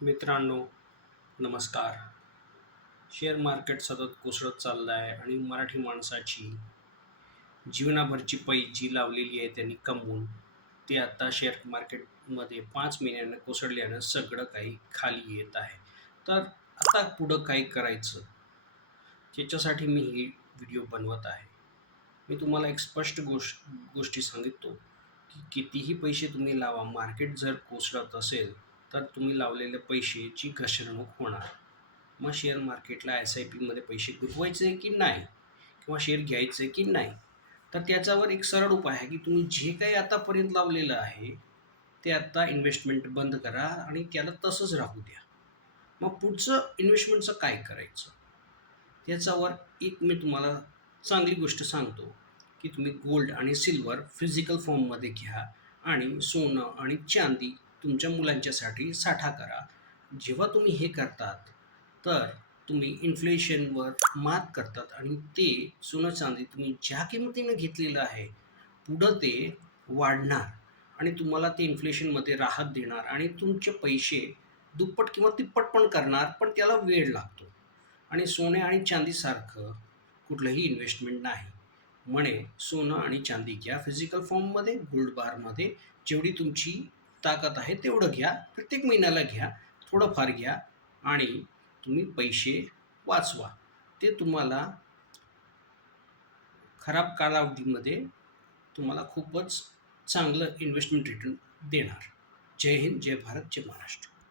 मित्रांनो, नमस्कार. Share market सतत कोसळत चाललं आहे आणि मराठी माणसाची जीवनाभरची पै जी लावलेली आहे त्यांनी कमवून, ते आता शेअर मार्केटमध्ये 5 महिन्यानं कोसळल्यानं सगळं काही खाली येत आहे. तर आता पुढं काय करायचं? याच्यासाठी मी ही व्हिडिओ बनवत आहे. मी तुम्हाला एक स्पष्ट गोष्टी सांगिततो, की कितीही पैसे तुम्ही लावा, मार्केट जर कोसळत असेल, तर तुम्ही लावलेले पैशाची घसरणूक होणार. मग शेअर मार्केटला एस-आय-पीमध्ये पैसे गुंतवायचे की नाही? किंवा शेअर घ्यायचे की नाही? तर त्याच्यावर एक सरळ उपाय आहे, की तुम्ही जे काही आतापर्यंत लावलेलं आहे, ते आता इन्व्हेस्टमेंट बंद करा आणि त्याला तसंच राहू द्या. मग पुढचं इन्व्हेस्टमेंटचं काय करायचं? त्याच्यावर एक मी तुम्हाला चांगली गोष्ट सांगतो, की तुम्ही गोल्ड आणि सिल्वर फिजिकल फॉर्ममध्ये घ्या आणि सोनं आणि चांदी तुमच्या मुलांच्यासाठी साठा करा. जेव्हा तुम्ही हे करतात, तर तुम्ही इन्फ्लेशनवर मात करतात आणि ते सोनं चांदी तुम्ही ज्या किमतीनं घेतलेलं आहे, पुढं ते वाढणार आणि तुम्हाला ते इन्फ्लेशनमध्ये राहत देणार आणि तुमचे पैसे दुप्पट किंवा तिप्पट पण करणार, पण त्याला वेळ लागतो. आणि सोने आणि चांदीसारखं कुठलंही इन्व्हेस्टमेंट नाही. म्हणे सोनं आणि चांदी घ्या फिजिकल फॉर्ममध्ये, गोल्ड बारमध्ये. जेवढी तुमची ताकद आहे तेवढं घ्या. प्रत्येक महिन्याला घ्या, थोडंफार घ्या आणि तुम्ही पैसे वाचवा. ते तुम्हाला खराब कालावधीमध्ये तुम्हाला खूपच चांगलं इन्व्हेस्टमेंट रिटर्न देणार. जय हिंद, जय भारत, जय महाराष्ट्र.